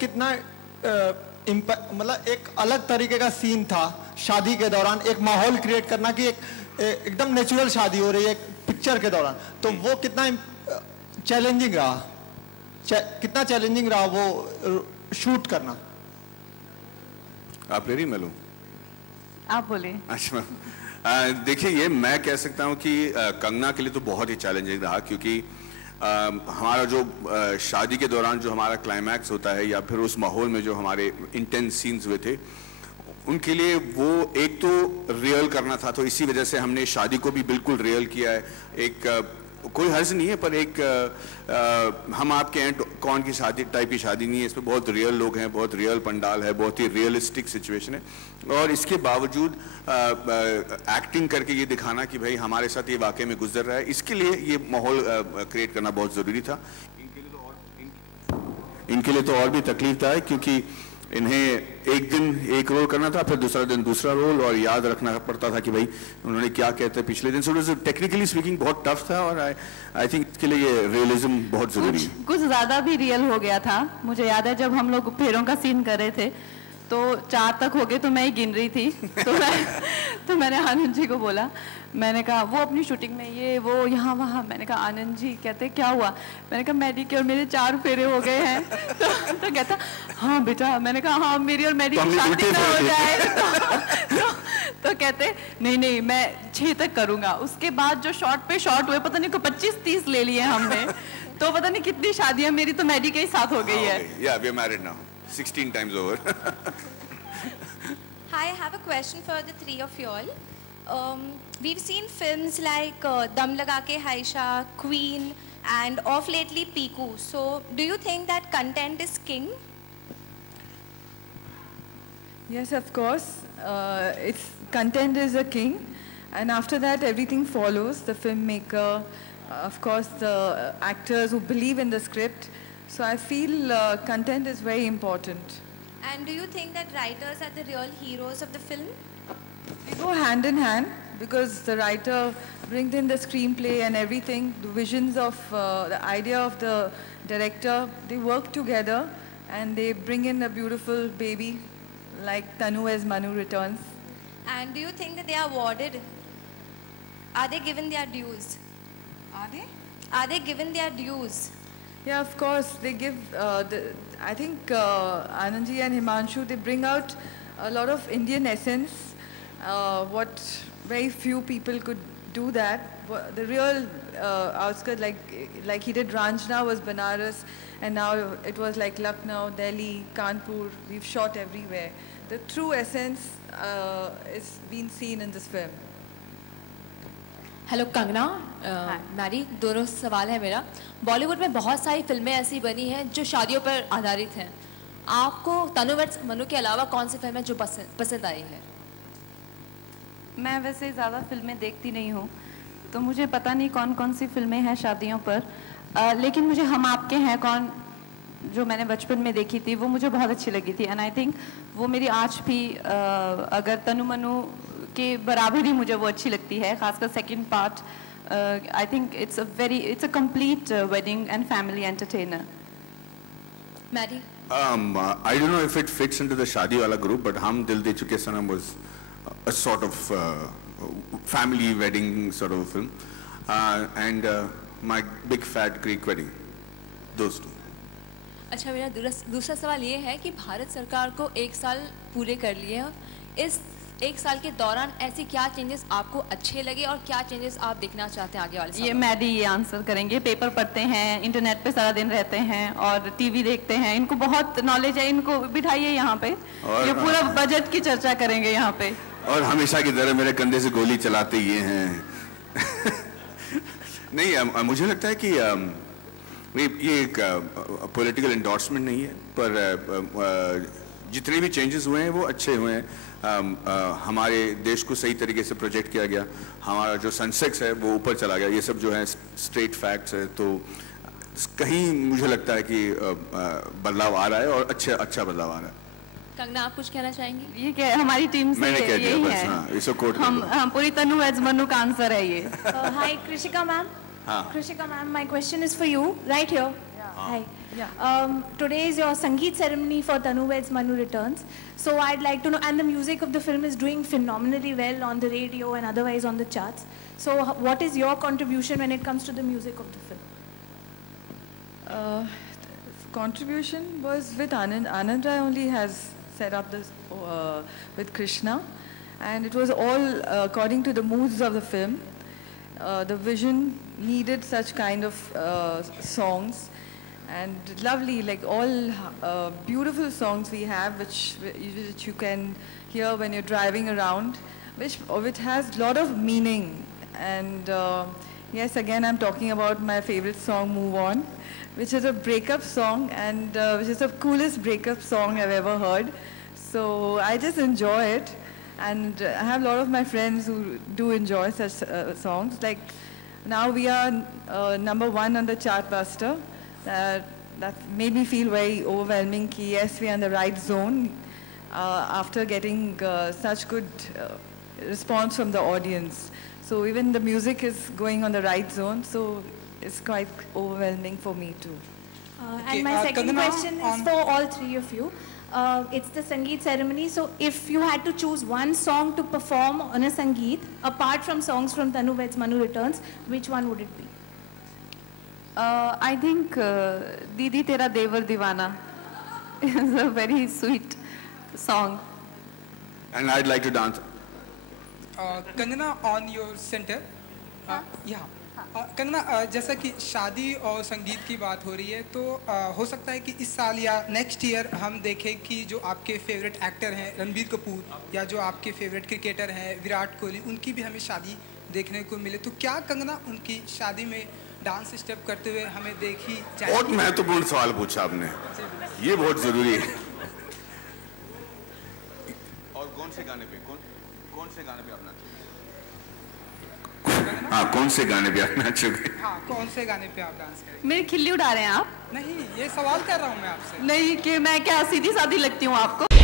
कितना मतलब एक अलग तरीके का सीन था शादी के दौरान, एक माहौल क्रिएट करना कि एकदम नेचुरल शादी हो रही है एक पिक्चर के दौरान, तो वो कितना चैलेंजिंग रहा, कितना चैलेंजिंग रहा वो शूट करना? आप ले रही, मैं लूं? आप बोलिए। अच्छा, देखिए ये मैं कह सकता हूं कि कंगना के लिए तो बहुत ही चैलेंजिंग रहा, क्योंकि हमारा जो शादी के दौरान जो हमारा क्लाइमैक्स होता है या फिर उस माहौल में जो हमारे इंटेंस सीन्स हुए थे, उनके लिए वो एक तो रियल करना था, तो इसी वजह से हमने शादी को भी बिल्कुल रियल किया है। एक कोई हर्ज नहीं है, पर एक हम आपके हैं कौन की शादी टाइप की शादी नहीं है, इसमें बहुत रियल लोग हैं, बहुत रियल पंडाल है, बहुत ही रियलिस्टिक सिचुएशन है, और इसके बावजूद एक्टिंग करके ये दिखाना कि भाई हमारे साथ ये वाकई में गुजर रहा है, इसके लिए ये माहौल क्रिएट करना बहुत ज़रूरी था। इनके लिए तो और भी तकलीफ था, क्योंकि इन्हें एक दिन एक रोल करना था, फिर दूसरा दिन दूसरा रोल, और याद रखना पड़ता था कि भाई उन्होंने क्या कहते हैं पिछले दिन। सो टेक्निकली स्पीकिंग बहुत टफ था, और आई थिंक इसके लिए ये रियलिज्म बहुत जरूरी है। कुछ ज़्यादा भी रियल हो गया था। मुझे याद है जब हम लोग फेरों का सीन कर रहे थे तो 4 तक हो गए, तो मैं ही गिन रही थी, तो मैंने आनंद जी को बोला, मैंने कहा वो अपनी शूटिंग में ये वो यहाँ वहाँ, मैंने कहा आनंद जी, कहते क्या हुआ? मैंने कहा मैडी के और मेरे 4 फेरे हो गए हैं। तो कहता हाँ बेटा, मैंने कहा हाँ मेरी और मैडी की शादी ना हो जाए। तो कहते नहीं नहीं मैं 6 तक करूँगा। उसके बाद जो शॉट पे शॉट हुए, पता नहीं को 25-30 ले लिए हमने, तो पता नहीं कितनी शादियाँ मेरी तो मैडी के ही साथ हो गई है। Yeah, we are married now. 16 times over. Hi, I have a question for the three of you all. We've seen films like Dum Laga Ke Haisha, Queen, and of lately Piku. So, do you think that content is king? Yes, of course. It's content is a king, and after that everything follows. The filmmaker, of course, the actors who believe in the script. So I feel content is very important. And do you think that writers are the real heroes of the film? They go hand in hand, because the writer brings in the screenplay and everything, the visions of the idea of the director. They work together and they bring in a beautiful baby like Tanu as Manu returns. And do you think that they are awarded? Are they given their dues? Are they given their dues? Yeah, of course. They give, I think Anandji and Himanshu, they bring out a lot of Indian essence, what very few people could do that. The real outskirts, like he did Ranjana was Banaras, and now it was like Lucknow, Delhi, Kanpur. We've shot everywhere. The true essence is being seen in this film. Hello Kangana, Mary, दोनों सवाल है मेरा। बॉलीवुड में बहुत सारी फिल्में ऐसी बनी हैं जो शादियों पर आधारित हैं। आपको तनु वर्सेस मनु के अलावा कौन सी फिल्म है जो पसंद आई है? मैं वैसे ज़्यादा फिल्में देखती नहीं हूँ, तो मुझे पता नहीं कौन कौन सी फिल्में हैं शादियों पर, लेकिन मुझे हम आपके हैं कौन जो मैंने बचपन में देखी थी वो मुझे बहुत अच्छी लगी थी, एंड आई थिंक वो मेरी आज भी अगर तनु मनु के बराबर ही मुझे वो अच्छी लगती है, खासकर second part. I think it's a complete wedding and family entertainer. Mary? I don't know if it fits into the शादी वाला group, but हम दिल दे चुके सनम was a sort of family wedding sort of film, and my big fat Greek wedding, those two. अच्छा, मेरा दूसरा सवाल ये है कि भारत सरकार को 1 साल पूरे कर लिए हैं, इस 1 साल के दौरान ऐसी क्या चेंजेस आपको अच्छे लगे और क्या चेंजेस आप देखना चाहते हैं आगे वाले सालों? ये मैडी ये आंसर करेंगे। पेपर पढ़ते हैं, इंटरनेट पे सारा दिन रहते हैं और टीवी देखते हैं, इनको बहुत नॉलेज है, इनको बिठाइए यहाँ पे, ये पूरा बजट की चर्चा करेंगे यहाँ पे। और हमेशा की तरह मेरे कंधे से गोली चलाते ये हैं। नहीं, मुझे लगता है कि ये एक पॉलिटिकल एंडोर्समेंट नहीं है, पर जितने भी चेंजेस हुए हैं वो अच्छे हुए हैं। हमारे देश को सही तरीके से प्रोजेक्ट किया गया, हमारा जो सेंसेक्स है वो ऊपर चला गया, ये सब जो है स्ट्रेट फैक्ट्स है, तो कहीं मुझे लगता है कि बदलाव आ रहा है और अच्छा बदलाव आ रहा है। कंगना, आप कुछ कहना चाहेंगी? ये क्या हमारी टीम से मैंने कह दिया बस, हाँ, इसको कोट हम पूरी तनु एज मनु का आंसर है ये। Hi, Krishika ma'am. हाँ. Krishika ma'am, my question is for you, right here. Hi. Yeah. Today is your Sangeet ceremony for Tanu Weds Manu Returns. So I'd like to know, and the music of the film is doing phenomenally well on the radio and otherwise on the charts. So what is your contribution when it comes to the music of the film? Contribution was with Anand. Anand Rai only has set up this with Krishna, and it was all according to the moods of the film. The vision needed such kind of songs, and lovely, like all beautiful songs we have, which you can hear when you're driving around, which has a lot of meaning. And yes, again, I'm talking about my favorite song, Move On, which is a breakup song, and which is the coolest breakup song I've ever heard. So I just enjoy it, and I have a lot of my friends who do enjoy such songs. Like now we are #1 on the Chartbuster. That made me feel very overwhelming. Yes, we are in the right zone after getting such good response from the audience. So even the music is going on the right zone, so it's quite overwhelming for me too. And my second question is for all three of you. It's the Sangeet ceremony, so if you had to choose one song to perform on a Sangeet, apart from songs from Tanu Weds Manu Returns, which one would it be? I think Didi Tera Devar Divana is a very sweet song. And I'd like to dance. Kangana on your centre यहाँ कंगना जैसा कि शादी और संगीत की बात हो रही है तो हो सकता है कि इस साल या नेक्स्ट ईयर हम देखें कि जो आपके फेवरेट एक्टर हैं रणबीर कपूर या जो आपके फेवरेट क्रिकेटर हैं विराट कोहली उनकी भी हमें शादी देखने को मिले तो क्या कंगना उनकी शादी में डांस स्टेप करते हुए हमें देखी जाए? बहुत महत्वपूर्ण सवाल पूछा आपने, ये बहुत जरूरी है। और कौन से गाने पे कौन से गाने पे आप नाचोगे? हाँ, कौन से गाने पे आप नाचोगे? हाँ, कौन से गाने पे आप डांस करेंगे? मेरी खिल्ली उड़ा रहे हैं आप? नहीं, ये सवाल कर रहा हूँ मैं आपसे। नहीं कि मैं क्या सीधी सादी लगती हूँ आपको?